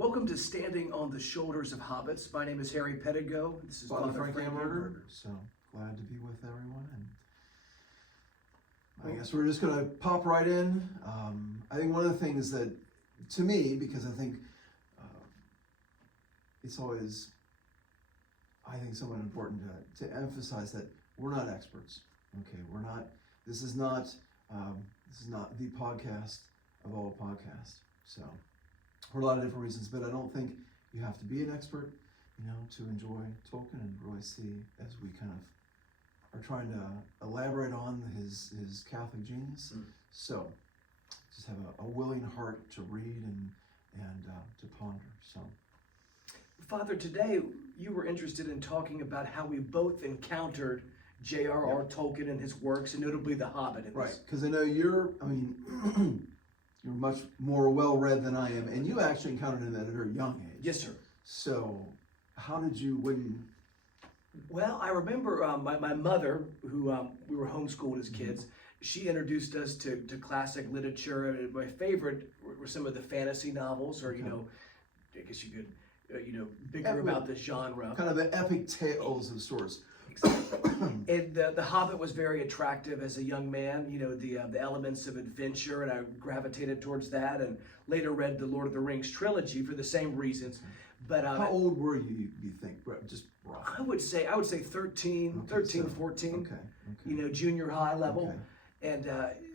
Welcome to Standing on the Shoulders of Hobbits. My name is Harry Pedigo. This is Father Frank Amberger. So glad to be with everyone. And I guess we're just going to pop right in. I think one of the things that, to me, because I think it's always, somewhat important to emphasize that we're not experts. Okay, we're not. This is not the podcast of all podcasts. So, for a lot of different reasons, but I don't think you have to be an expert, to enjoy Tolkien and really see as we kind of are trying to elaborate on his Catholic genius. So, just have a willing heart to read and to ponder. So, Father, today you were interested in talking about how we both encountered J.R.R. Tolkien and his works, and notably The Hobbit. Right, because I know you're much more well-read than I am, and you actually encountered him at a very young age. Yes, sir. So, how did you, Well, I remember my mother, who we were homeschooled as kids, she introduced us to classic literature. And my favorite were some of the fantasy novels, or, I guess you could, bigger about the genre. Kind of the epic tales of sorts. And the Hobbit was very attractive as a young man, the elements of adventure, and I gravitated towards that, and later read the Lord of the Rings trilogy for the same reasons. But how old were you think? Just roughly. I would say 13, 14, Okay. Junior high level. Okay. And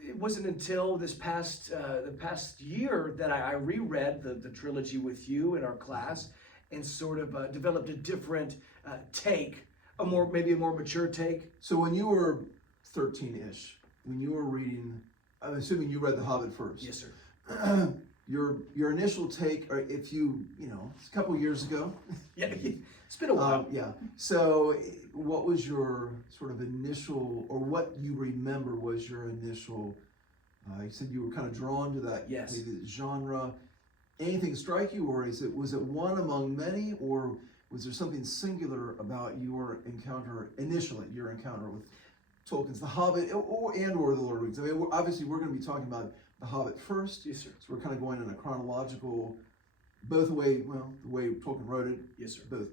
it wasn't until the past year that I reread the trilogy with you in our class, and sort of developed a different take. Maybe a more mature take. So when you were 13-ish, when you were reading, I'm assuming you read The Hobbit first. Yes, sir. Your initial take, or if it's a couple of years ago. Yeah, it's been a while. Yeah. So what was your sort of initial, or what you remember was your initial, you said you were kind of drawn to that maybe genre. Anything strike you, or was it one among many, or was there something singular about your encounter with Tolkien's The Hobbit or The Lord of the Rings? I mean, obviously we're going to be talking about The Hobbit first. Yes, sir. So we're kind of going in a chronological, the way Tolkien wrote it. Yes, sir.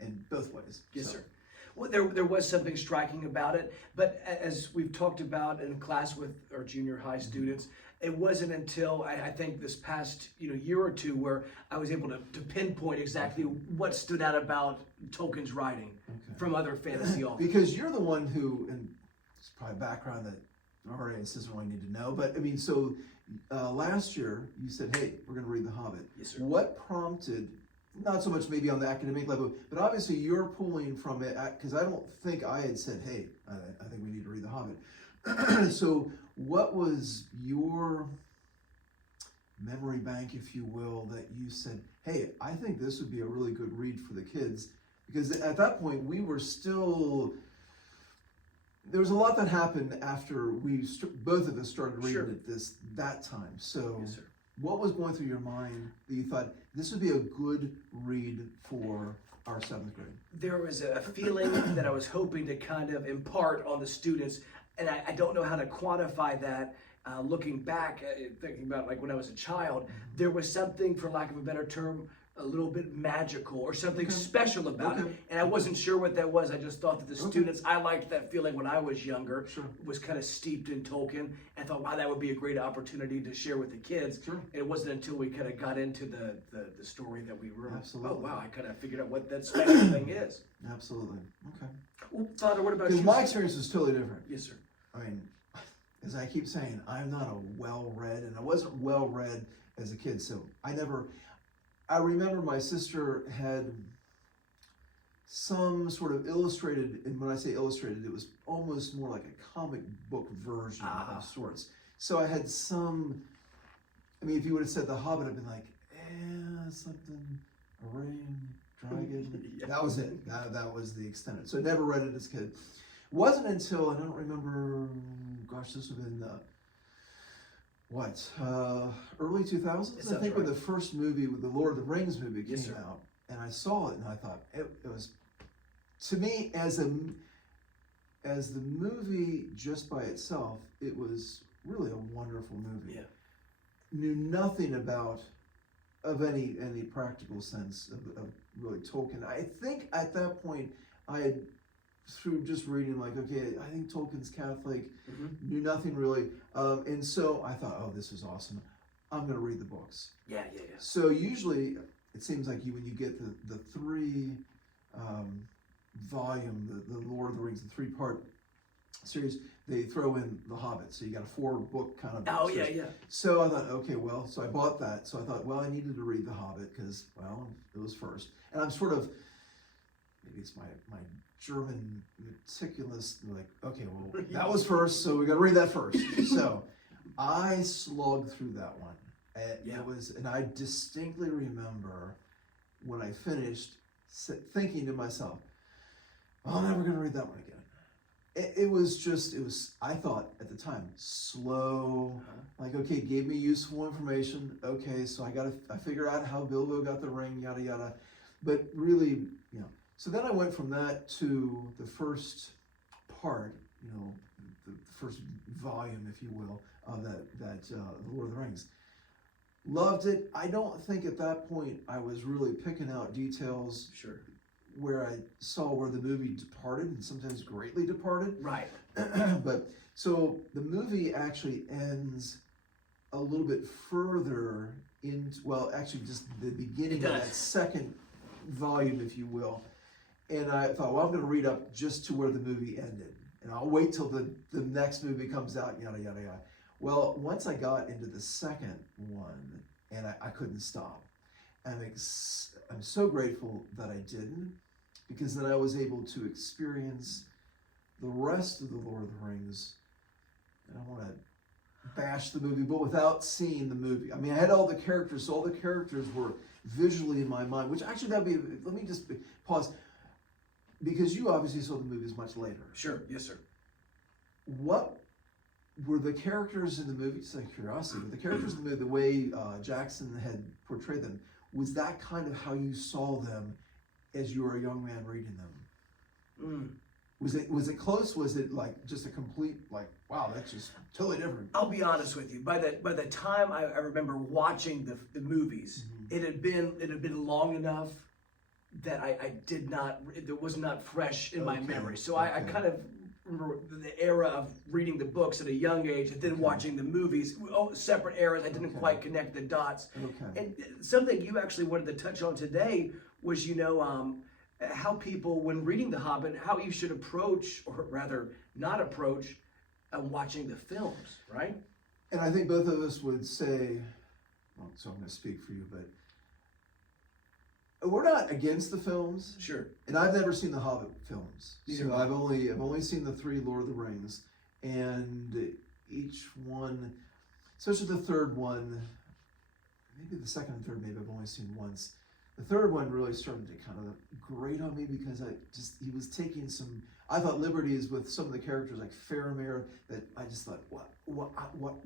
In both ways. Yes, sir. Well, there was something striking about it, but as we've talked about in class with our junior high students, it wasn't until I think this past year or two where I was able to pinpoint exactly what stood out about Tolkien's writing from other fantasy authors. Because you're the one who, and it's probably background that our audience doesn't really need to know, but so last year you said, hey, we're going to read The Hobbit. Yes, sir. What prompted, not so much maybe on the academic level, but obviously you're pulling from it, because I don't think I had said, hey, I think we need to read The Hobbit. So what was your memory bank, if you will, that you said, hey, I think this would be a really good read for the kids? Because at that point, we were still, there was a lot that happened after both of us started reading it that time. So yes, sir. What was going through your mind that you thought this would be a good read for our 7th grade? There was a feeling that I was hoping to kind of impart on the students, and I don't know how to quantify that. Looking back, thinking about like when I was a child, there was something, for lack of a better term, a little bit magical or something special about it, and I wasn't sure what that was. I just thought that the students, I liked that feeling when I was younger, was kind of steeped in Tolkien, and thought, wow, that would be a great opportunity to share with the kids. And it wasn't until we kind of got into the story that we were, oh wow, I kind of figured out what that special thing is. Absolutely. Okay. Well, Father, what about you? Because my experience was totally different. Yes, sir. I mean, as I keep saying, I'm not a well-read, and I wasn't well-read as a kid, so I remember my sister had some sort of illustrated, and when I say illustrated, it was almost more like a comic book version of sorts. So I had some, if you would have said The Hobbit, I'd been like, something, a ring, dragon. That was it. That was the extent of it. So I never read it as a kid. It wasn't until, I don't remember, this would have been early 2000s, I think, when the first movie, with the Lord of the Rings movie came out, and I saw it, and I thought it was, to me, as the movie just by itself, it was really a wonderful movie. Yeah. Knew nothing about of any practical sense of really Tolkien. I think at that point I had, through just reading, like, okay, I think Tolkien's Catholic, knew nothing really, and so I thought, oh, this is awesome. I'm going to read the books. Yeah. So usually it seems like when you get the three volume, the Lord of the Rings, the 3-part series, they throw in the Hobbit. So you got a 4-book kind of. Oh, series. yeah. So I thought, okay, well, so I bought that. So I thought, well, I needed to read the Hobbit because, well, it was first. And I'm sort of, maybe it's my German meticulous, like, okay, well, that was first, so we got to read that first. So I slogged through that one. And I distinctly remember when I finished thinking to myself, oh, I'm never going to read that one again. It was, I thought at the time, slow, like, okay, gave me useful information. Okay, so I figure out how Bilbo got the ring, yada, yada. But really, so then I went from that to the first part, the first volume, if you will, of that The Lord of the Rings. Loved it. I don't think at that point I was really picking out details. Sure. Where I saw where the movie departed, and sometimes greatly departed. Right. But so the movie actually ends a little bit further into, well, actually just the beginning of that second volume, if you will. And I thought, well, I'm going to read up just to where the movie ended, and I'll wait till the next movie comes out, yada, yada, yada. Well, once I got into the second one, and I couldn't stop. I'm so grateful that I didn't, because then I was able to experience the rest of the Lord of the Rings. And I want to bash the movie, but without seeing the movie. I mean, I had all the characters, so all the characters were visually in my mind, which actually let me just pause, because you obviously saw the movies much later. Sure, yes, sir. What were the characters in the movie, just out of curiosity, were the characters in the movie, the way Jackson had portrayed them, was that kind of how you saw them as you were a young man reading them? Was it close? Was it like just a complete, like, wow, that's just totally different? I'll be honest with you. By the time I remember watching the movies, it had been long enough that it was not fresh in my memory. So I kind of remember the era of reading the books at a young age and then watching the movies. Separate eras. I didn't quite connect the dots. And something you actually wanted to touch on today was, how people, when reading The Hobbit, how you should approach, or rather not approach, watching the films, right? And I think both of us would say, well, so I'm going to speak for you, but we're not against the films. Sure. And I've never seen the Hobbit films. Neither So I've only seen the 3 Lord of the Rings, and each one, especially the third one, maybe the second and third, maybe I've only seen once. The third one really started to kind of grate on me because he was taking some, I thought, liberties with some of the characters like Faramir that I just thought, why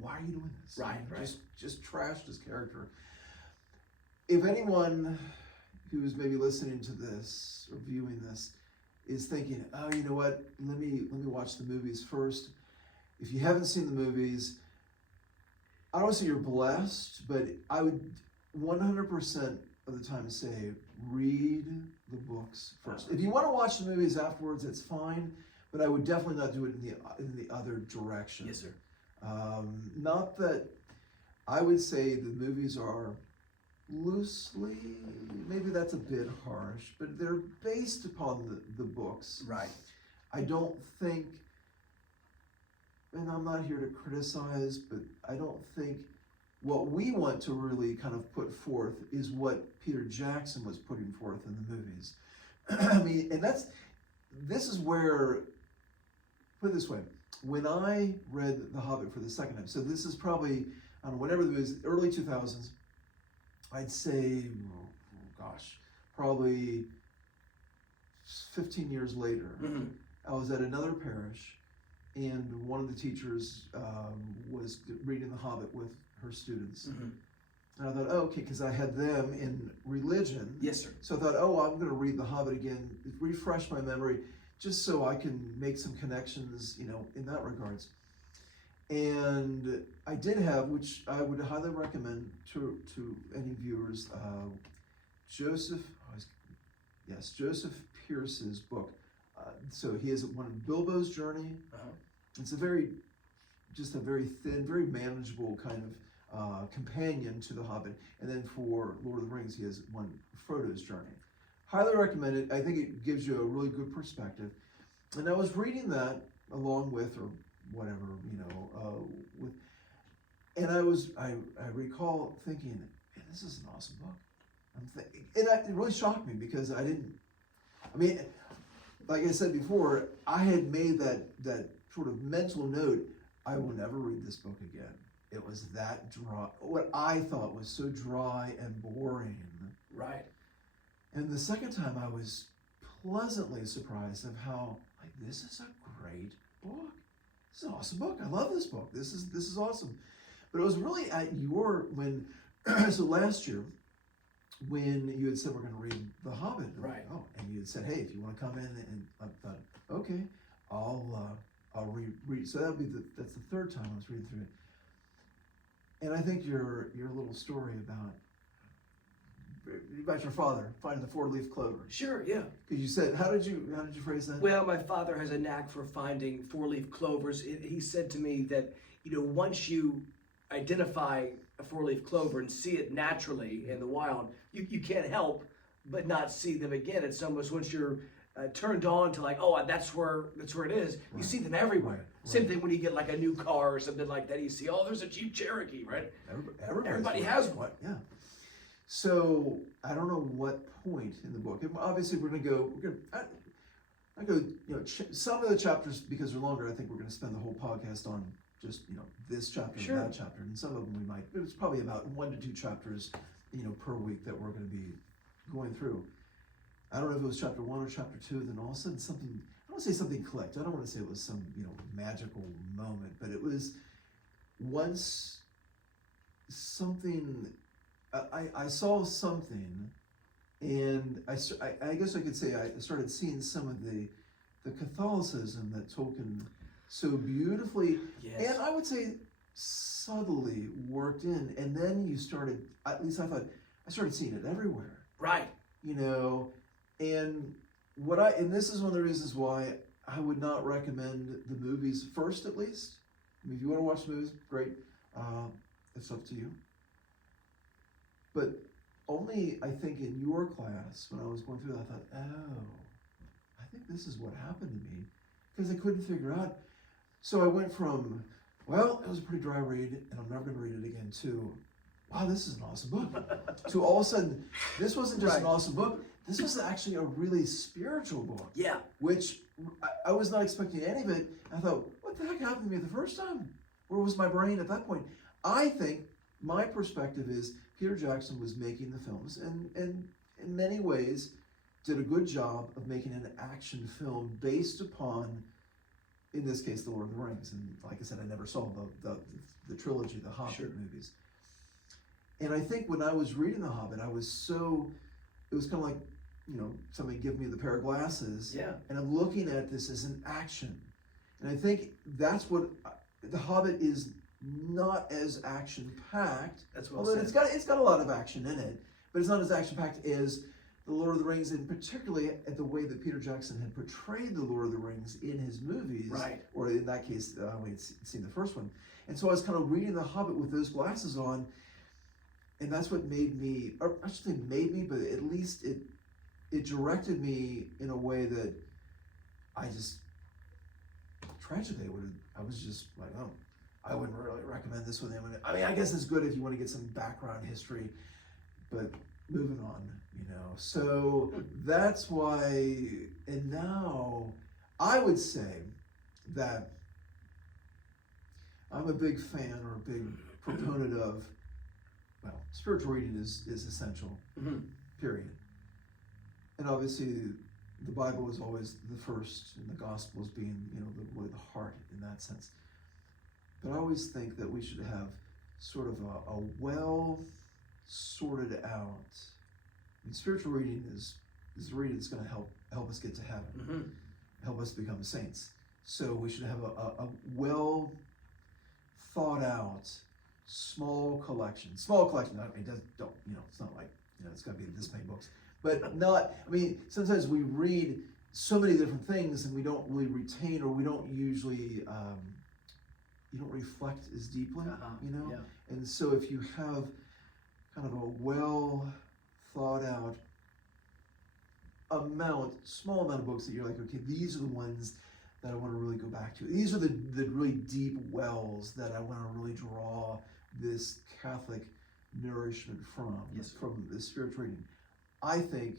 are you doing this? Right. Just trashed his character. If anyone who's maybe listening to this or viewing this is thinking, oh, you know what, let me watch the movies first. If you haven't seen the movies, I don't say you're blessed, but I would 100% of the time say read the books first. If you want to watch the movies afterwards, that's fine, but I would definitely not do it in the other direction. Yes, sir. Not that I would say the movies are loosely, maybe that's a bit harsh, but they're based upon the books. Right. I don't think, and I'm not here to criticize, but I don't think what we want to really kind of put forth is what Peter Jackson was putting forth in the movies. I mean, and this is where, put it this way, when I read The Hobbit for the second time, so this is probably, I don't know, whenever the movies, early 2000s, I'd say, probably 15 years later, I was at another parish, and one of the teachers was reading The Hobbit with her students. And I thought, oh, okay, because I had them in religion. Yes, sir. So I thought, oh, I'm going to read The Hobbit again, refresh my memory, just so I can make some connections, in that regards. And I did have, which I would highly recommend to any viewers, Joseph Pierce's book. So he has one, Bilbo's Journey. It's a very thin, very manageable kind of companion to The Hobbit. And then for Lord of the Rings, he has one, Frodo's Journey. Highly recommend it. I think it gives you a really good perspective. And I was reading that along with, or whatever, and I recall thinking, man, this is an awesome book. It really shocked me because like I said before, I had made that sort of mental note, I will never read this book again. It was that dry, what I thought was so dry and boring. Right. And the second time I was pleasantly surprised of how, this is a great book. This is an awesome book. I love this book. This is awesome. But it was really at so last year, when you had said we're going to read The Hobbit, right? And you had said, hey, if you want to come in, and I thought, okay, I'll read. So that's the third time I was reading through it. And I think your little story about your father finding the four-leaf clover. Sure, yeah. Because you said, how did you phrase that? Well, my father has a knack for finding four-leaf clovers. He said to me that, once you identify a four-leaf clover and see it naturally in the wild, you can't help but not see them again. It's almost once you're turned on to that's where it is. Right. You see them everywhere. Right. Same thing when you get like a new car or something like that. You see, there's a Jeep Cherokee, right? Everybody has one. Yeah. So I don't know what point in the book. And obviously, we're gonna. I go. Some of the chapters, because they're longer. I think we're gonna spend the whole podcast on just this chapter and that chapter, and some of them we might. It's probably about 1 to 2 chapters, per week that we're going to be going through. I don't know if it was chapter 1 or chapter 2. Then all of a sudden something. I don't want to say something clicked. I don't want to say it was some magical moment, but it was once something. I saw something, and I guess I could say I started seeing some of the Catholicism that Tolkien so beautifully, and I would say subtly worked in, and then you started, at least I thought, I started seeing it everywhere. Right. And this is one of the reasons why I would not recommend the movies first, at least. If you want to watch movies, great. It's up to you. But only, I think, in your class, when I was going through that, I thought, I think this is what happened to me. Because I couldn't figure out. So I went from, it was a pretty dry read, and I'm never going to read it again, to, wow, this is an awesome book. To all of a sudden, this wasn't just an awesome book. This was actually a really spiritual book. Yeah. Which I was not expecting any of it. I thought, what the heck happened to me the first time? Where was my brain at that point? I think my perspective is Peter Jackson was making the films, and in many ways did a good job of making an action film based upon, in this case, The Lord of the Rings. And like I said, I never saw the trilogy, the Hobbit movies. And I think when I was reading The Hobbit, it was kind of like, somebody give me the pair of glasses. Yeah. And I'm looking at this as an action. And I think that's what The Hobbit is. Not as action-packed, although it's got a lot of action in it, but it's not as action-packed as The Lord of the Rings, and particularly at the way that Peter Jackson had portrayed The Lord of the Rings in his movies, right? Or in that case, we had seen the first one, and so I was kind of reading The Hobbit with those glasses on, and that's what made me, or I shouldn't say made me, but at least it directed me in a way that I just tragically I was just like, I wouldn't really recommend this with him. I mean, I guess it's good if you want to get some background history, but moving on, So that's why, and now I would say that I'm a big fan or a big proponent of, spiritual reading is essential, period. And obviously the Bible is always the first, and the Gospels being, the heart in that sense. But I always think that we should have sort of a well sorted out. Spiritual reading is the reading that's going to help us get to heaven, help us become saints. So we should have a well thought out, small collection. Small collection. I mean, don't it's not like it's got to be this many books, but not. I mean, sometimes we read so many different things and we don't really retain, or we don't usually you don't reflect as deeply, Yeah. And so if you have kind of a well thought out small amount of books that you're like, okay, these are the ones that I want to really go back to. These are the really deep wells that I want to really draw this Catholic nourishment from, from the spiritual reading. I think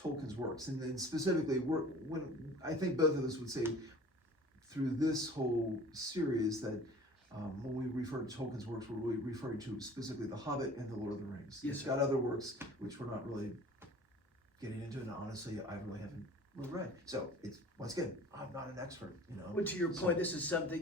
Tolkien's works, and then specifically, when I think both of us would say through this whole series that when we refer to Tolkien's works, we're really referring to specifically The Hobbit and The Lord of the Rings. Yes, He's got other works which we're not really getting into, and honestly, I really haven't read. So it's, once again, I'm not an expert, Well, to your point, this is something,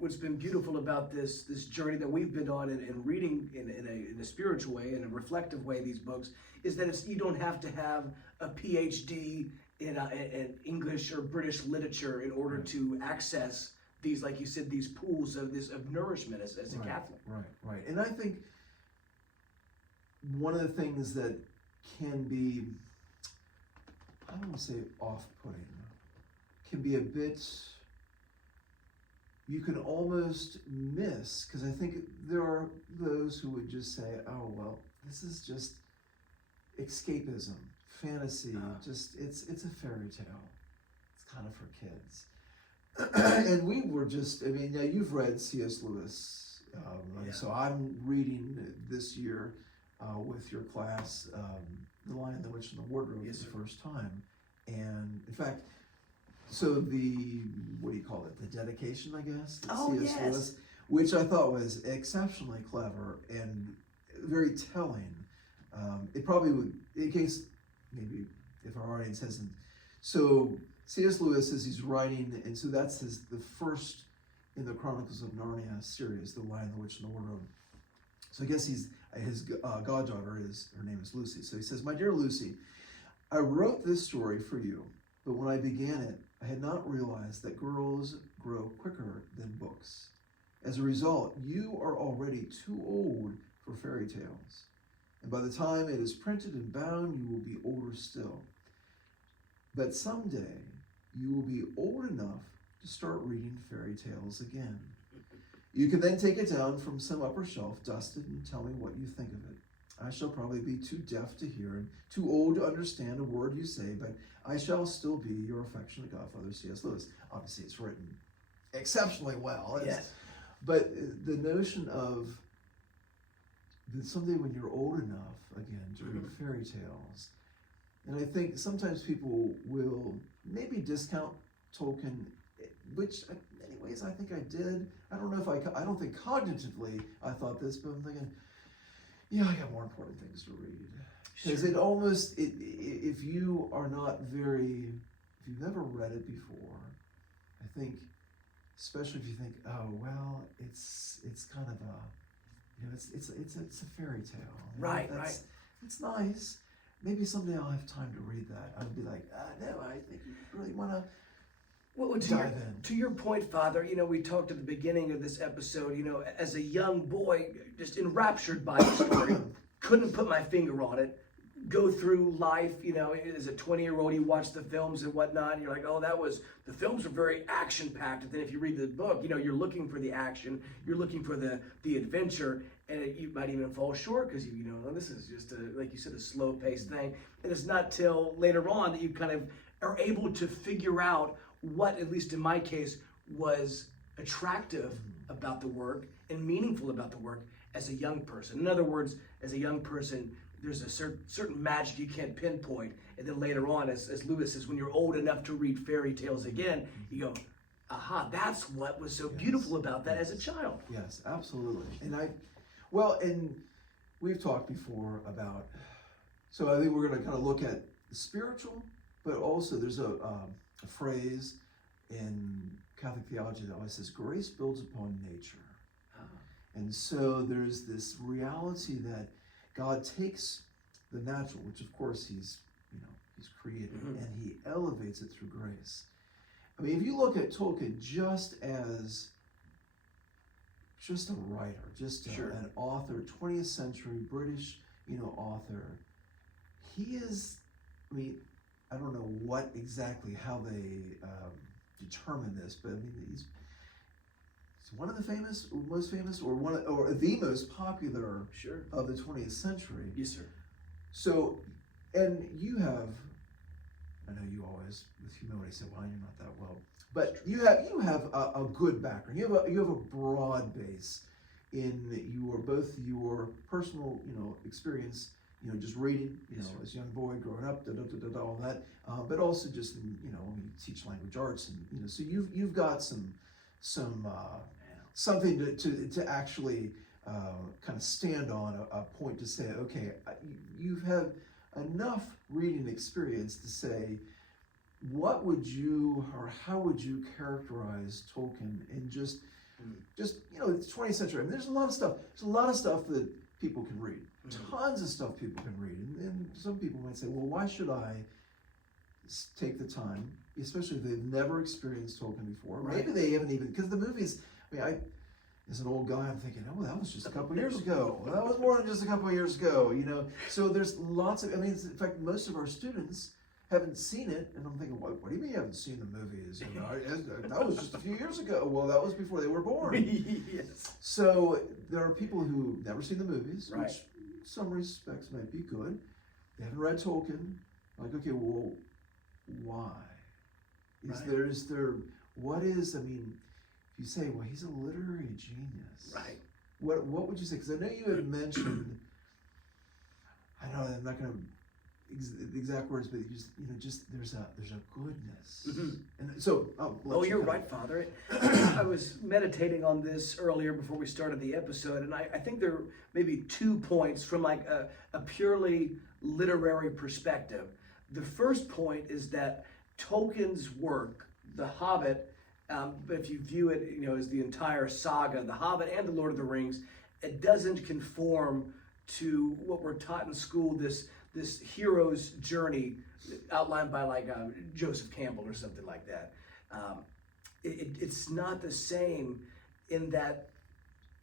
what's been beautiful about this journey that we've been on in reading in a spiritual way, in a reflective way, these books, is that you don't have to have a PhD in English or British literature in order to access these, like you said, these pools of nourishment as a Catholic. Right. And I think one of the things that can be, I don't want to say off-putting, can be a bit, you can almost miss, because I think there are those who would just say, oh, well, this is just escapism, fantasy, it's a fairy tale. It's kind of for kids. And we were just, now you've read C.S. Lewis, so I'm reading this year with your class, The Lion, the Witch, and the Wardrobe for the first time. And in fact, so what do you call it? The dedication, I guess? C.S. Lewis, which I thought was exceptionally clever and very telling. It probably would, in case, maybe if our audience hasn't. So C.S. Lewis, as he's writing, and so that's the first in the Chronicles of Narnia series, The Lion, the Witch, and the Wardrobe. So I guess his goddaughter her name is Lucy. So he says, "My dear Lucy, I wrote this story for you, but when I began it, I had not realized that girls grow quicker than books. As a result, you are already too old for fairy tales. And by the time it is printed and bound, you will be older still. But someday, you will be old enough to start reading fairy tales again. You can then take it down from some upper shelf, dust it, and tell me what you think of it. I shall probably be too deaf to hear and too old to understand a word you say, but I shall still be your affectionate godfather, C.S. Lewis." Obviously, it's written exceptionally well. Yes. But the notion of that someday when you're old enough, again, to read fairy tales, and I think sometimes people will maybe discount Tolkien, which in many ways I think I did. I don't know if I don't think cognitively I thought this, but I'm thinking, yeah, I got more important things to read. Because it almost, if you are not if you've never read it before, I think, especially if you think, oh, well, it's kind of a, it's a fairy tale. Right. It's nice. Maybe someday I'll have time to read that. I'd be like, no, I think you really want to dive in. To your point, Father, we talked at the beginning of this episode, as a young boy, just enraptured by the story, couldn't put my finger on it, go through life, as a 20-year-old, you watch the films and whatnot, and you're like, oh, the films are very action-packed, and then if you read the book, you're looking for the action, you're looking for the adventure, and you might even fall short because this is just like you said, a slow-paced thing, and it's not till later on that you kind of are able to figure out what, at least in my case, was attractive about the work and meaningful about the work as a young person. In other words, as a young person, there's a certain magic you can't pinpoint, and then later on, as Lewis says, when you're old enough to read fairy tales again, you go, aha, that's what was so beautiful about that as a child. Yes, absolutely. And we've talked before about, so I think we're going to kind of look at the spiritual, but also there's a phrase in Catholic theology that always says, grace builds upon nature. And so there's this reality that God takes the natural, which of course he's created, and he elevates it through grace. I mean, if you look at Tolkien just as just a writer, just Sure. an author, 20th century British, author. He is, I mean, I don't know what exactly, how they determine this, but I mean, he's one of the most famous, or the most popular Sure. of the 20th century. Yes, sir. So, and you have, I know you always, with humility, say, well, you're not that well. But you have a good background. You have a broad base in both your personal experience, just reading, Yes, sir. as a young boy growing up, all that, but also just in, when you teach language arts, and so you've got some something to actually kind of stand on, a point to say, okay, you have enough reading experience to say, what would you, or how would you characterize Tolkien in just it's 20th century? I mean, there's a lot of stuff that people can read, tons of stuff people can read, and some people might say, well, why should I take the time, especially if they've never experienced Tolkien before? Right. Maybe they haven't even, because the movies, as an old guy, I'm thinking, oh, that was just a couple years ago. Well, that was more than just a couple of years ago, So there's lots of, in fact, most of our students haven't seen it, and I'm thinking, what do you mean you haven't seen the movies? That was just a few years ago. Well, that was before they were born. Yes. So there are people who've never seen the movies, Right. which in some respects might be good. They haven't read Tolkien. Like, okay, well, why? Is there, what is, if you say, well, he's a literary genius. Right. What would you say? Because I know you had mentioned, I'm not going to, the exact words, but just there's a goodness, and so. You're right, Father. I was meditating on this earlier before we started the episode, and I think there may be 2 points from like a purely literary perspective. The first point is that Tolkien's work, The Hobbit, if you view it, as the entire saga, The Hobbit and The Lord of the Rings, it doesn't conform to what we're taught in school, this hero's journey outlined by like Joseph Campbell or something like that. It's not the same in that,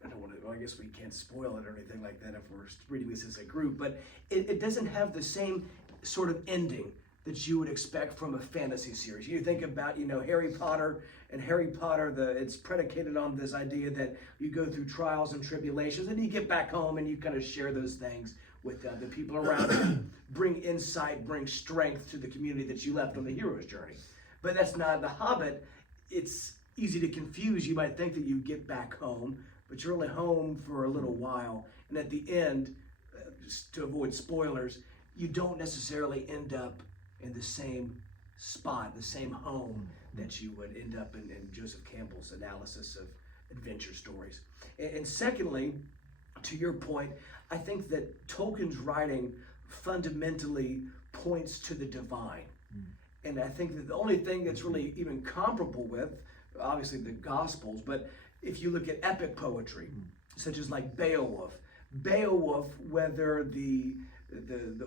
I guess we can't spoil it or anything like that if we're reading this as a group, but it doesn't have the same sort of ending that you would expect from a fantasy series. You think about, Harry Potter, and Harry Potter, it's predicated on this idea that you go through trials and tribulations, and you get back home and you kind of share those things with the people around you, bring insight, bring strength to the community that you left on the hero's journey. But that's not The Hobbit. It's easy to confuse. You might think that you get back home, but you're only home for a little while. And at the end, just to avoid spoilers, you don't necessarily end up in the same spot, the same home that you would end up in Joseph Campbell's analysis of adventure stories. And secondly, to your point, I think that Tolkien's writing fundamentally points to the divine. And I think that the only thing that's really even comparable with, obviously the Gospels, but if you look at epic poetry, such as like Beowulf, whether the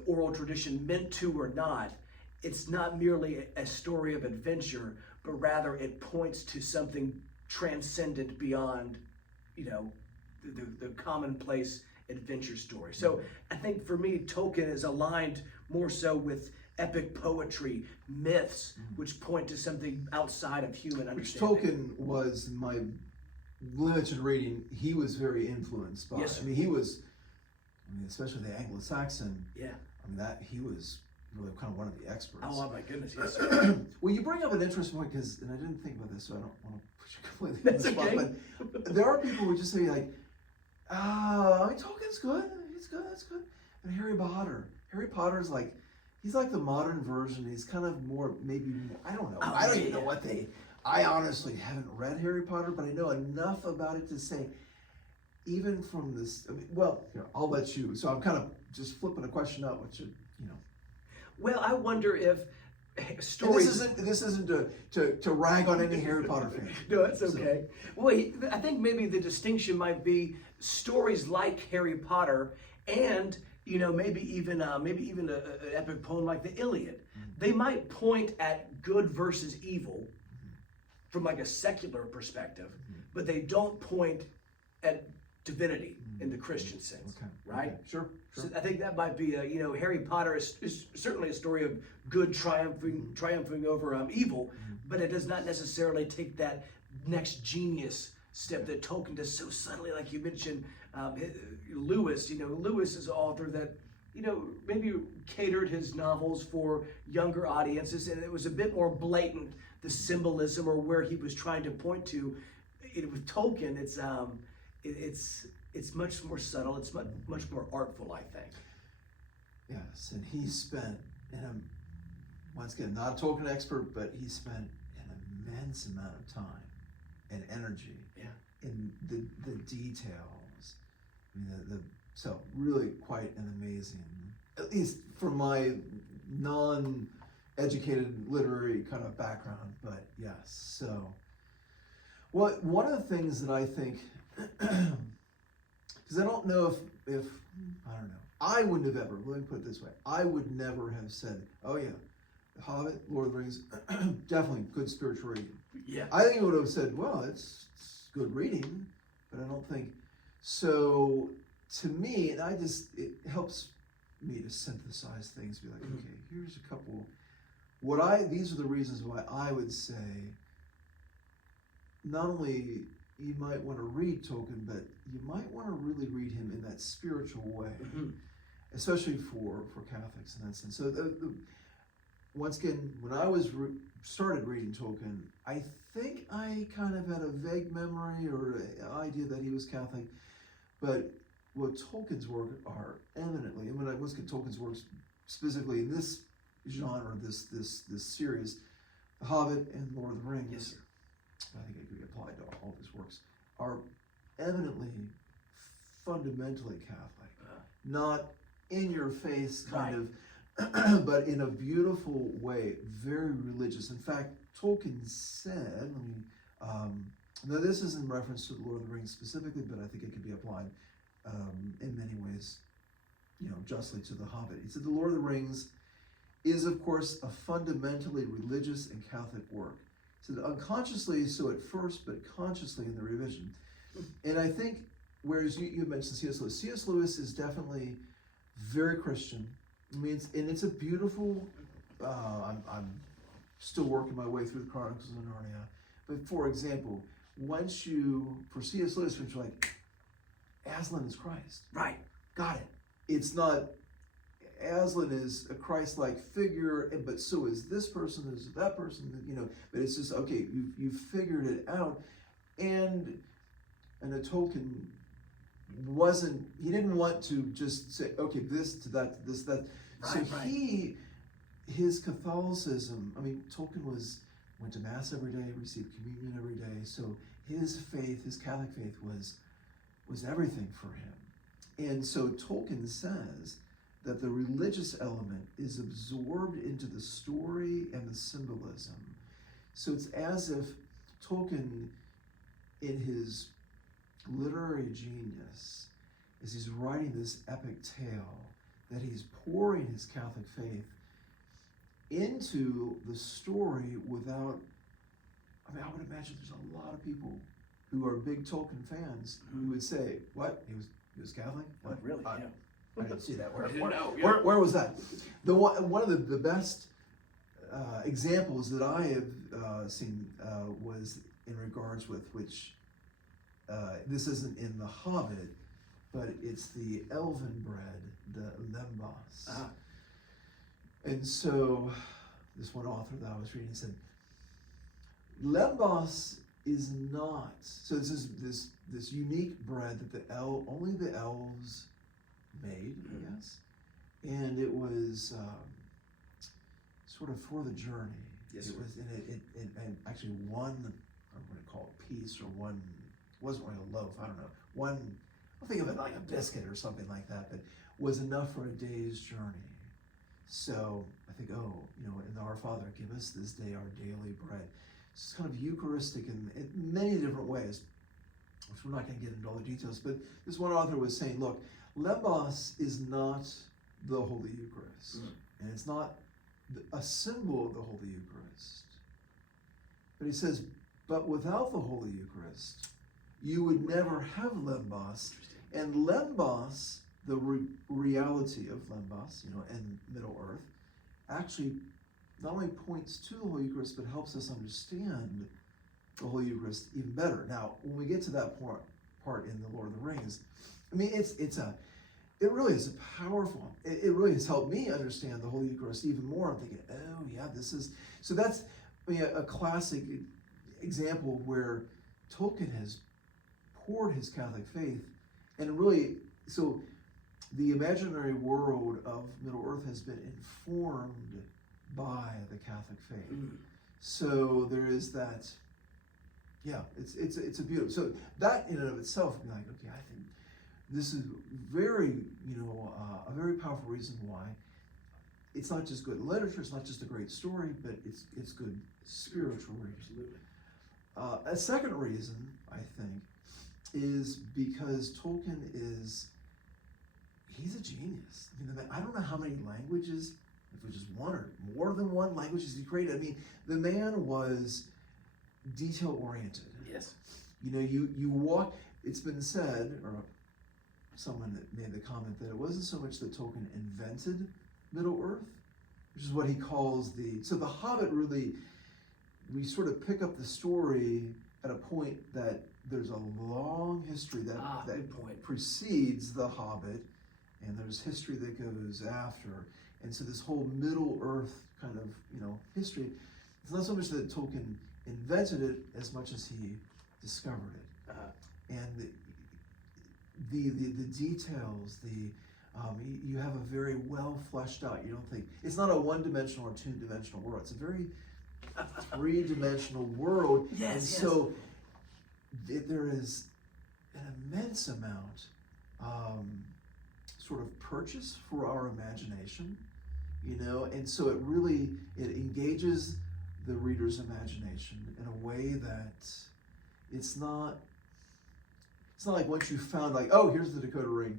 oral tradition meant to or not, it's not merely a story of adventure, but rather it points to something transcendent beyond, the commonplace adventure story. So I think for me, Tolkien is aligned more so with epic poetry, myths, which point to something outside of human understanding. Tolkien was, in my limited reading, he was very influenced by. Yes, sir. He was, especially the Anglo-Saxon. Yeah. He was really kind of one of the experts. Oh my goodness, yes, sir. Well, you bring up an interesting point, and I didn't think about this, so I don't want to put you completely That's on the spot, okay. but there are people who just say like, Tolkien's good, that's good. And Harry Potter's like, he's like the modern version. He's kind of more, maybe, I don't know. I don't even know I honestly haven't read Harry Potter, but I know enough about it to say, even from this, here, I'll let you. So I'm kind of just flipping a question out, which Well, I wonder if stories. And this isn't to rag on any Harry Potter fan. No, that's okay. Well, I think maybe the distinction might be stories like Harry Potter, and maybe even an epic poem like the Iliad. They might point at good versus evil from like a secular perspective, but they don't point at divinity in the Christian sense, Okay. right? Okay. Sure. So I think that might be Harry Potter is certainly a story of good triumphing over evil, but it does not necessarily take that next genius step that Tolkien does so subtly, like you mentioned. Lewis, Lewis is an author that maybe catered his novels for younger audiences, and it was a bit more blatant, the symbolism or where he was trying to point to. With Tolkien, it's much more subtle. It's much more artful, I think. Yes, and he spent, once again, not a Tolkien expert, but he spent an immense amount of time and energy in the details. I mean, so really quite an amazing, at least from my non-educated literary kind of background, but yes. So, one of the things that I think, because I don't know if I don't know, I wouldn't have ever, let me put it this way, I would never have said, oh yeah, The Hobbit, Lord of the Rings, definitely good spiritual reading. Yeah. I think I would have said, well, it's good reading, but I don't think, so to me, it helps me to synthesize things, be like, okay, here's a couple, these are the reasons why I would say, not only you might want to read Tolkien, but you might want to really read him in that spiritual way, especially for Catholics in that sense. So once again, when I started reading Tolkien, I think I kind of had a vague memory or idea that he was Catholic, but what Tolkien's work are eminently, and when I look at Tolkien's works specifically in this genre, this series, The Hobbit and Lord of the Rings, yes, sir. I think it could be applied to all of his works, are eminently, fundamentally Catholic. Not in your face kind of, but in a beautiful way, very religious. In fact, Tolkien said, now this is in reference to the Lord of the Rings specifically, but I think it could be applied in many ways, justly to The Hobbit. He said, the Lord of the Rings is, of course, a fundamentally religious and Catholic work. He said, unconsciously so at first, but consciously in the revision. And I think, whereas you mentioned C.S. Lewis is definitely very Christian. I mean, it's a beautiful, I'm still working my way through the Chronicles of Narnia. But for example, for C.S. Lewis, when you're like, Aslan is Christ. Right. Got it. It's not, Aslan is a Christ-like figure, but so is this person, is that person, but it's just, okay, you've figured it out. And Tolkien he didn't want to just say, okay, this to that, to this, that. Right, so his Catholicism, Tolkien went to Mass every day, received communion every day, so his faith, his Catholic faith was everything for him. And so Tolkien says that the religious element is absorbed into the story and the symbolism. So it's as if Tolkien, in his literary genius, as he's writing this epic tale, that he's pouring his Catholic faith into the story without, I would imagine there's a lot of people who are big Tolkien fans who would say, what, he was Catholic? What? Really? Yeah. I didn't see that. Where was that? One of the best examples that I have seen was in regards with which, this isn't in The Hobbit, but it's the elven bread, the lembas. And so this one author that I was reading said, lembas is not, so this is this unique bread that only the elves made, I guess, and it was sort of for the journey. Yes, it was, and actually one, I'm going to call it piece, or one, wasn't really a loaf, I don't know, one, I'll think of it like a biscuit or something like that, but was enough for a day's journey. So I think, in Our Father, give us this day our daily bread. It's kind of Eucharistic in many different ways, which we're not going to get into all the details, but this one author was saying, look, lembas is not the Holy Eucharist, and it's not a symbol of the Holy Eucharist. But he says, but without the Holy Eucharist, you would never have Lembas. And Lembas, the reality of Lembas, and Middle Earth, actually not only points to the Holy Eucharist, but helps us understand the Holy Eucharist even better. Now, when we get to that part in the Lord of the Rings, I mean, it really is a powerful. It really has helped me understand the Holy Eucharist even more. I'm thinking, oh yeah, that's a classic example where Tolkien has poured his Catholic faith, and really, so the imaginary world of Middle Earth has been informed by the Catholic faith. So there is that. Yeah, it's a beautiful. So that in and of itself, I'm like, okay, I think this is very, a very powerful reason why it's not just good literature, it's not just a great story, but it's good spiritual reading. Absolutely. A second reason, I think, is because Tolkien he's a genius. I mean, I don't know how many languages, if it was just one or more than one languages he created. I mean, the man was detail-oriented. Yes. You walk, it's been said, or someone that made the comment, that it wasn't so much that Tolkien invented Middle Earth, which is what he calls so the Hobbit really, we sort of pick up the story at a point that there's a long history that precedes the Hobbit, and there's history that goes after. And so this whole Middle Earth kind of, history, it's not so much that Tolkien invented it as much as he discovered it. And the details, you have a very well fleshed out, you don't think, it's not a one-dimensional or two-dimensional world, it's a very three-dimensional world. Yes, and so there is an immense amount sort of purchase for our imagination, and so it engages the reader's imagination in a way that it's not like once you found, like, oh, here's the Dakota ring.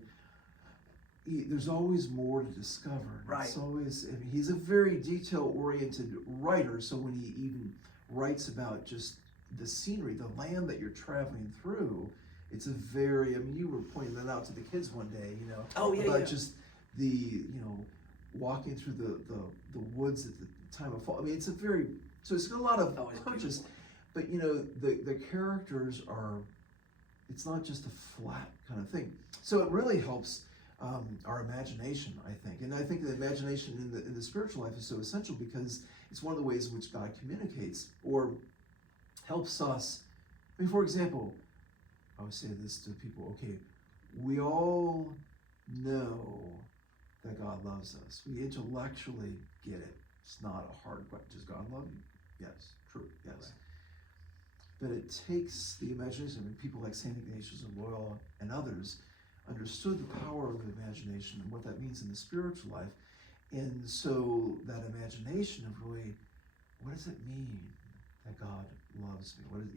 There's always more to discover. Right. It's always, he's a very detail-oriented writer, so when he even writes about just the scenery, the land that you're traveling through, it's a very, you were pointing that out to the kids one day, about just the, walking through the woods at the time of fall. I mean, it's it's got a lot of purchase, but the characters it's not just a flat kind of thing. So it really helps our imagination, I think. And I think the imagination in the spiritual life is so essential because it's one of the ways in which God communicates or helps us. I mean, for example, I always say this to people, okay, we all know that God loves us. We intellectually get it. It's not a hard question. Does God love you? Yes. True. Yes. Right. But it takes the imagination. I mean, people like St. Ignatius of Loyola and others understood the power of the imagination and what that means in the spiritual life. And so that imagination of really, what does it mean that God loves me? What is,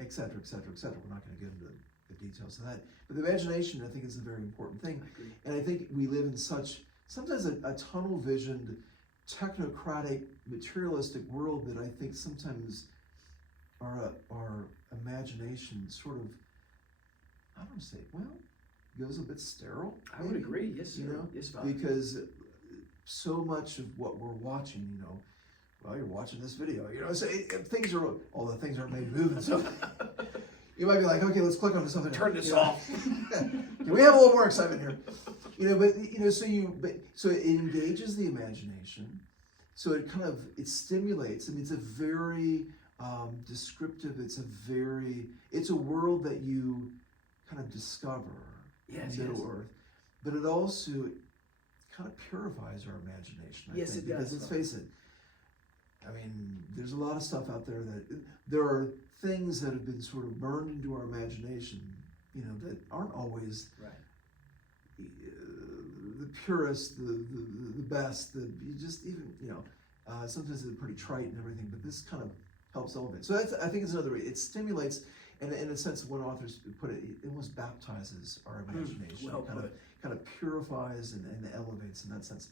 et cetera, et cetera, et cetera. We're not going to get into the details of that. But the imagination, I think, is a very important thing. And I think we live in sometimes a tunnel visioned, technocratic, materialistic world that I think sometimes our imagination sort of, I don't say, goes a bit sterile. I would agree, yes, sir. Yes, Father. Because so much of what we're watching, you're watching this video, so all the things are made moving. So you might be like, okay, let's click on something. Turn this off. Can we have a little more excitement here? So it engages the imagination. So it stimulates. I mean, it's a very descriptive. It's a world that you kind of discover in Middle Earth, but it also kind of purifies our imagination. I think, it does. Because let's face it, I mean, there's a lot of stuff out there there are things that have been sort of burned into our imagination, that aren't always the purest, the best, sometimes they're pretty trite and everything, but this kind of helps elevate. So I think it's another way. It stimulates, and in a sense, one author put it, it almost baptizes our imagination. It kind of purifies and elevates in that sense.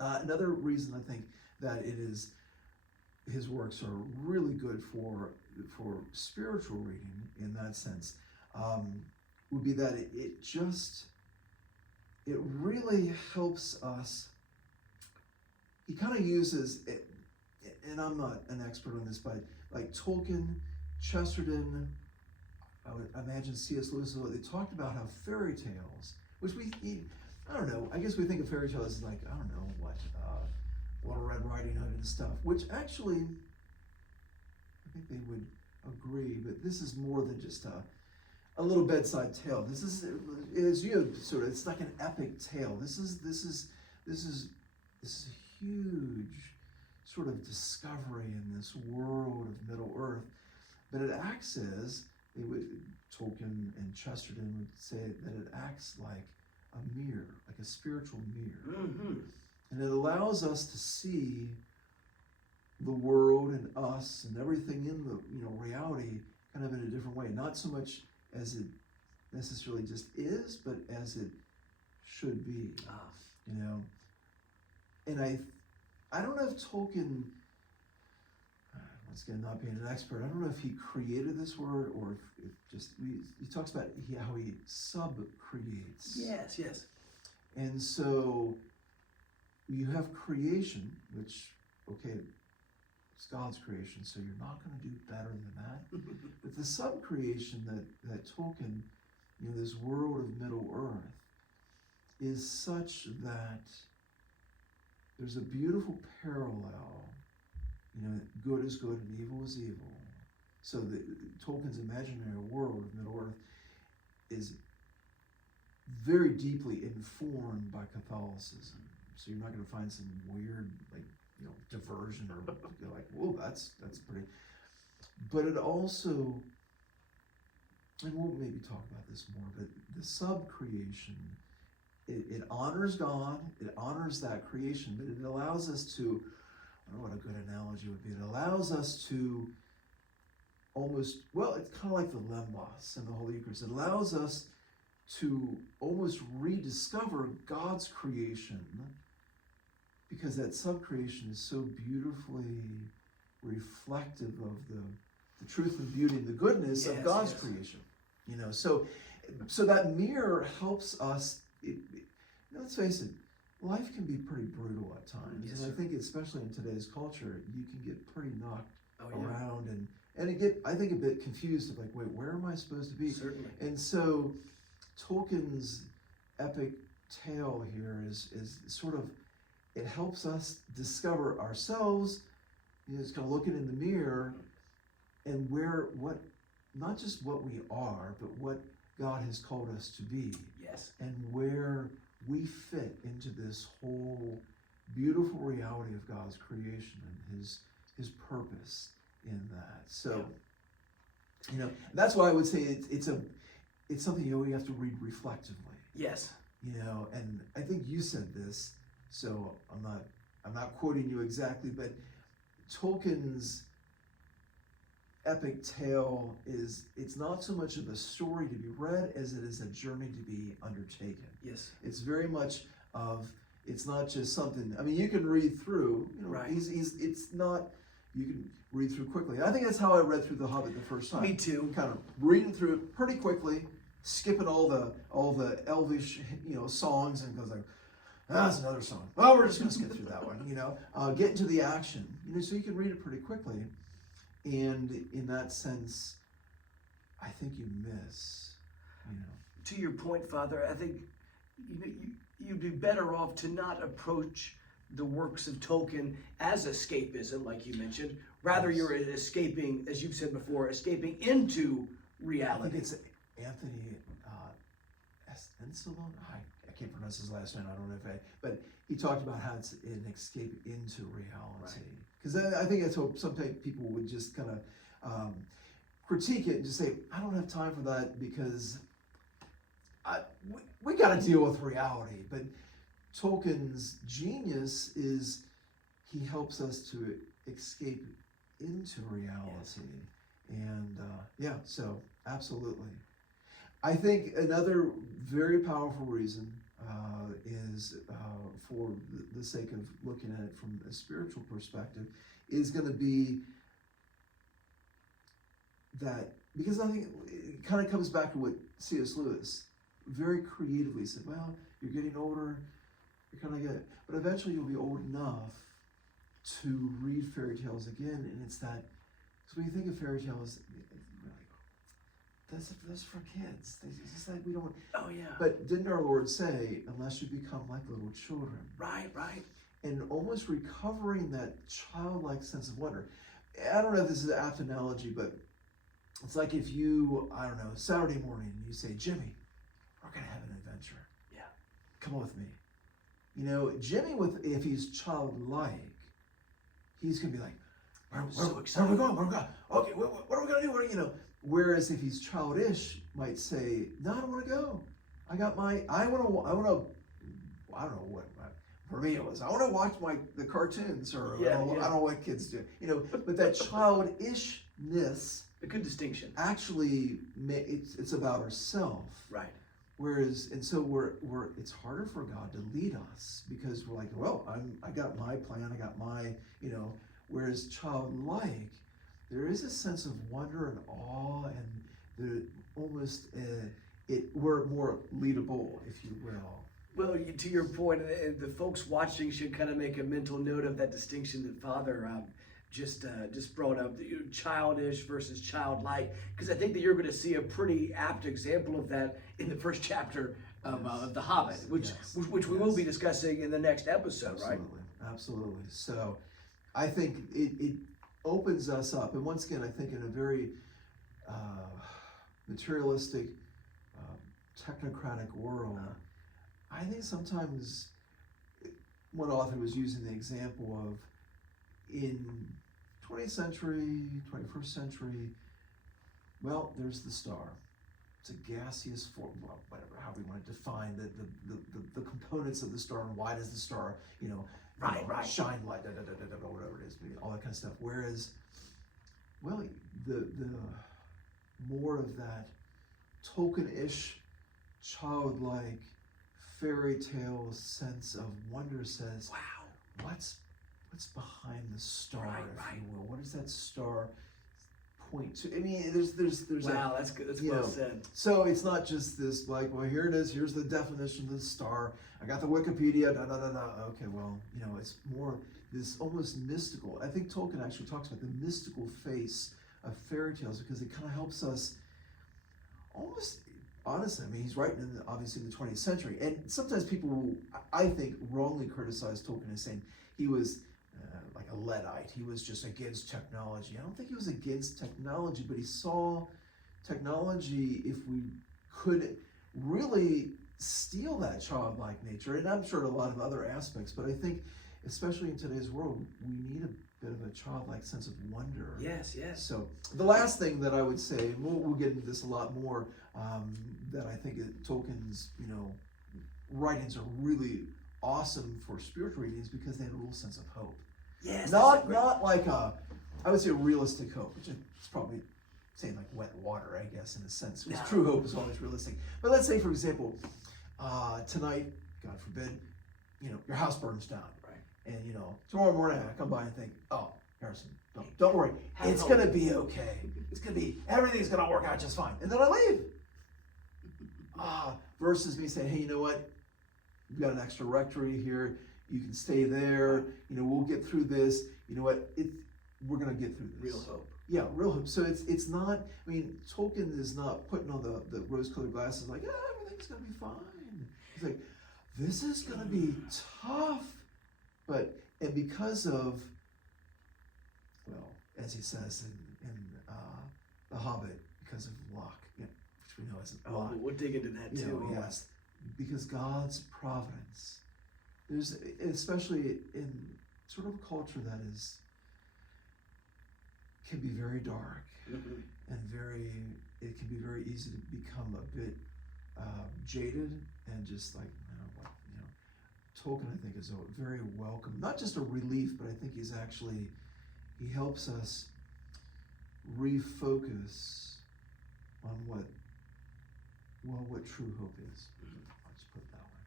Another reason I think that it is his works are really good for spiritual reading in that sense, would be that it really helps us. He kind of uses it, and I'm not an expert on this, but like Tolkien, Chesterton, I would imagine C.S. Lewis, they talked about how fairy tales, which I don't know, I guess we think of fairy tales as like, I don't know, Little Red Riding Hood and stuff, which actually, I think they would agree, but this is more than just a little bedside tale. This is, as you have sort of, it's like an epic tale. This is a huge sort of discovery in this world of Middle Earth. But it acts as, Tolkien and Chesterton would say that it acts like a mirror, like a spiritual mirror. Mm-hmm. And it allows us to see the world and us and everything in the reality kind of in a different way. Not so much as it necessarily just is, but as it should be. And I don't know if Tolkien, once again, not being an expert, I don't know if he created this word or if just, he talks about how he sub-creates. Yes. And so you have creation, which, okay, it's God's creation, so you're not going to do better than that. But the sub-creation that Tolkien, this world of Middle Earth, is such that there's a beautiful parallel. Good is good and evil is evil. So Tolkien's imaginary world of Middle Earth is very deeply informed by Catholicism. So you're not going to find some weird, diversion or like, whoa, that's pretty. But it also, and we'll maybe talk about this more, but the sub-creation, it honors God, it honors that creation, but it allows us to, I don't know what a good analogy would be, it allows us to almost, it's kind of like the Lembas and the Holy Eucharist. It allows us to almost rediscover God's creation, because that sub-creation is so beautifully reflective of the truth and beauty and the goodness of God's creation. So that mirror helps us. Let's face it, life can be pretty brutal at times. Yes, and I think especially in today's culture, you can get pretty knocked around and I think a bit confused of like, wait, where am I supposed to be? Certainly. And so Tolkien's epic tale here is sort of, it helps us discover ourselves. It's kind of looking in the mirror and not just what we are, but what God has called us to be. Yes. And where we fit into this whole beautiful reality of God's creation and his purpose in that. So, that's why I would say it's something we have to read reflectively. Yes. And I think you said this, so I'm not quoting you exactly, but Tolkien's epic tale it's not so much of a story to be read as it is a journey to be undertaken. Yes. It's very much it's not just something, you can read through, right. It's not, you can read through quickly. I think that's how I read through The Hobbit the first time. Me too. Kind of reading through it pretty quickly, skipping all the elvish, songs, and goes like, that's another song. Well, we're just going to skip through that one, get into the action, so you can read it pretty quickly. And in that sense, I think you miss, To your point, Father, I think you'd be better off to not approach the works of Tolkien as escapism, like you mentioned. Rather, you're escaping, as you've said before, escaping into reality. I think it's Anthony Ensalon. I can't pronounce his last name. I don't know but he talked about how it's an escape into reality. Because I think that's what sometimes people would just kind of critique it and just say, I don't have time for that because we got to deal with reality. But Tolkien's genius is he helps us to escape into reality. And so absolutely. I think another very powerful reason is for the sake of looking at it from a spiritual perspective, is going to be that, because I think it kind of comes back to what C.S. Lewis very creatively said, well, you're getting older, you're kind of getting, but eventually you'll be old enough to read fairy tales again, and it's that, because when you think of fairy tales, that's for kids. It's just like we don't. Oh yeah. But didn't our Lord say, "Unless you become like little children"? Right. And almost recovering that childlike sense of wonder. I don't know if this is an apt analogy, but it's like if you, I don't know, Saturday morning, you say, "Jimmy, we're gonna have an adventure. Yeah. Come on with me." You know, Jimmy, if he's childlike, he's gonna be like, "Where are we going? Where are we going? Okay, what are we gonna do? What are, you know?" Whereas if he's childish, might say, "No, I don't want to go. I don't know what, for me it was, I want to watch the cartoons, or I don't know what kids do, you know." But that childishness, a good distinction. Actually, it's about ourselves. Right. Whereas, and so it's harder for God to lead us, because we're like, well, I got my plan, I got my, you know. Whereas childlike, there is a sense of wonder and awe, and we're more leadable, if you will. Well, to your point, the folks watching should kind of make a mental note of that distinction that Father just brought up, childish versus childlike, because I think that you're going to see a pretty apt example of that in the first chapter of The Hobbit, which we will be discussing in the next episode, right? Absolutely. So I think it opens us up, and once again, I think in a very materialistic, technocratic world, I think sometimes one author was using the example of, in 20th century, 21st century, well, there's the star. It's a gaseous form, well, whatever, how we want to define the components of the star, and why does the star, shine light, whatever it is, all that kind of stuff. Whereas, well, the more of that Tolkien-ish, childlike, fairy tale sense of wonder says, wow, what's behind the star, if you will? What does that star point to? I mean, there's wow, that's good. That's well said. So it's not just this, like, well, here it is, here's the definition of the star, I got the Wikipedia, okay, well, you know, it's more this almost mystical. I think Tolkien actually talks about the mystical face of fairy tales, because it kind of helps us almost, honestly, I mean, he's writing in obviously the 20th century, and sometimes people, I think, wrongly criticize Tolkien as saying he was like a Luddite. He was just against technology. I don't think he was against technology, but he saw technology, if we could really steal that childlike nature, and I'm sure in a lot of other aspects, but I think, especially in today's world, we need a bit of a childlike sense of wonder. Yes. So the last thing that I would say, and we'll get into this a lot more, that I think Tolkien's, writings are really awesome for spiritual readings, because they have a real sense of hope. Yes. Not like I would say a realistic hope, which is probably saying like wet water, I guess, in a sense. Because true hope is always realistic. But let's say, for example, tonight, God forbid, your house burns down. Right. And tomorrow morning I come by and think, oh, Harrison, don't worry, it's gonna be okay. Everything's gonna work out just fine. And then I leave. Versus me saying, hey, you know what? We've got an extra rectory here. You can stay there. We'll get through this. You know what? We're gonna get through this. Real hope. Yeah, real hope. So it's not. I mean, Tolkien is not putting on the rose-colored glasses like, everything's gonna be fine. He's like, this is gonna be tough, and because of, well, as he says in The Hobbit, because of luck, which we know isn't luck. We'll dig into that too. Yes, because God's providence. There's, especially in sort of a culture that can be very dark, mm-hmm. and it can be very easy to become a bit jaded and just like, Tolkien, I think, is a very welcome, not just a relief, but I think he helps us refocus on what true hope is. I'll just put it that way.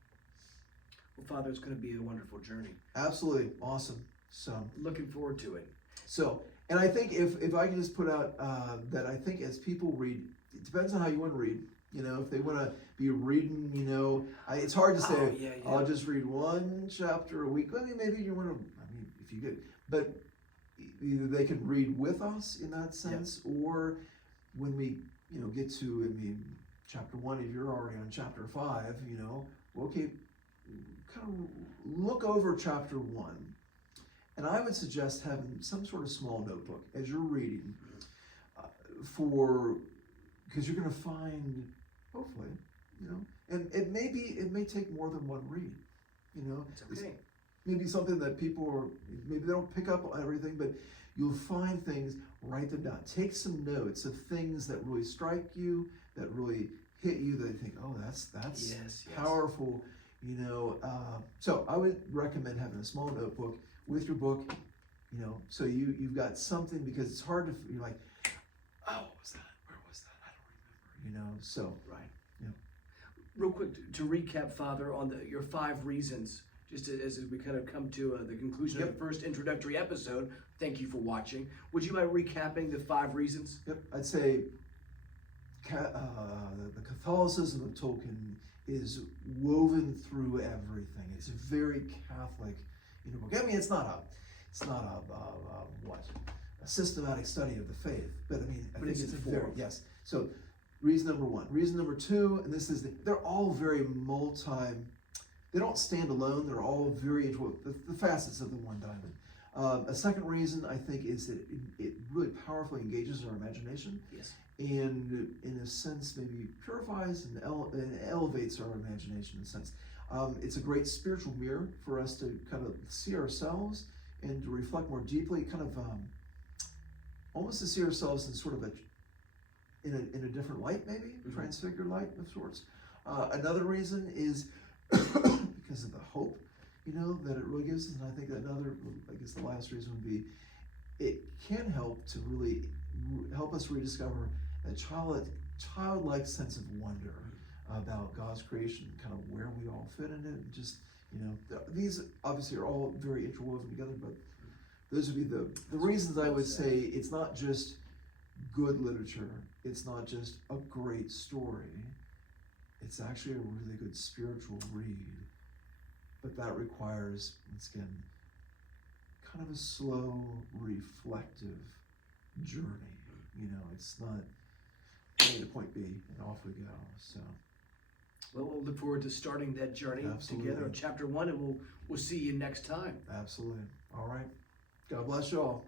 Father, it's going to be a wonderful journey. Absolutely. Awesome. So, Looking forward to it. so, and I think if I can just put out that I think as people read, it depends on how you want to read. If they want to be reading, it's hard to say, Oh, yeah, yeah. I'll just read one chapter a week. I mean, maybe you want to, if you get, but either they can read with us in that sense, or when we, get to, chapter 1, if you're already on chapter 5, okay, kind of look over chapter 1. And I would suggest having some sort of small notebook as you're reading because you're going to find, hopefully, and it may take more than one read, It's okay. maybe something that maybe they don't pick up on everything, but you'll find things, write them down. Take some notes of things that really strike you, that really hit you, that you think, oh, that's Yes. powerful, So I would recommend having a small notebook with your book, so you've got something, because it's hard to, you're like, oh, what was that? Where was that? I don't remember, so. Right. Yeah. Real quick, to recap, Father, on your 5 reasons, just as we kind of come to the conclusion of the first introductory episode. Thank you for watching. Would you mind recapping the 5 reasons? Yep, I'd say the Catholicism of Tolkien is woven through everything. It's a very Catholic book. I mean, it's not a systematic study of the faith, but I think it's informed. yes. So, reason number 1. Reason number 2, and this is they're all very they don't stand alone. They're all very the facets of the one diamond. A second reason, I think, is that it really powerfully engages our imagination. Yes. And in a sense, maybe purifies and elevates our imagination in a sense. It's a great spiritual mirror for us to kind of see ourselves and to reflect more deeply, kind of almost to see ourselves in sort of in a different light, maybe, transfigured light of sorts. Another reason is because of the hope, that it really gives us. And I think the last reason would be it can help to really help us rediscover a childlike sense of wonder about God's creation, kind of where we all fit in it. And just, these obviously are all very interwoven together, but those would be the reasons I would say it's not just good literature. It's not just a great story. It's actually a really good spiritual read. But that requires, once again, kind of a slow, reflective journey. It's not point A to point B and off we go. So, Well, we'll look forward to starting that journey Absolutely. together in chapter 1, and we'll see you next time. absolutely. All right. God bless you all.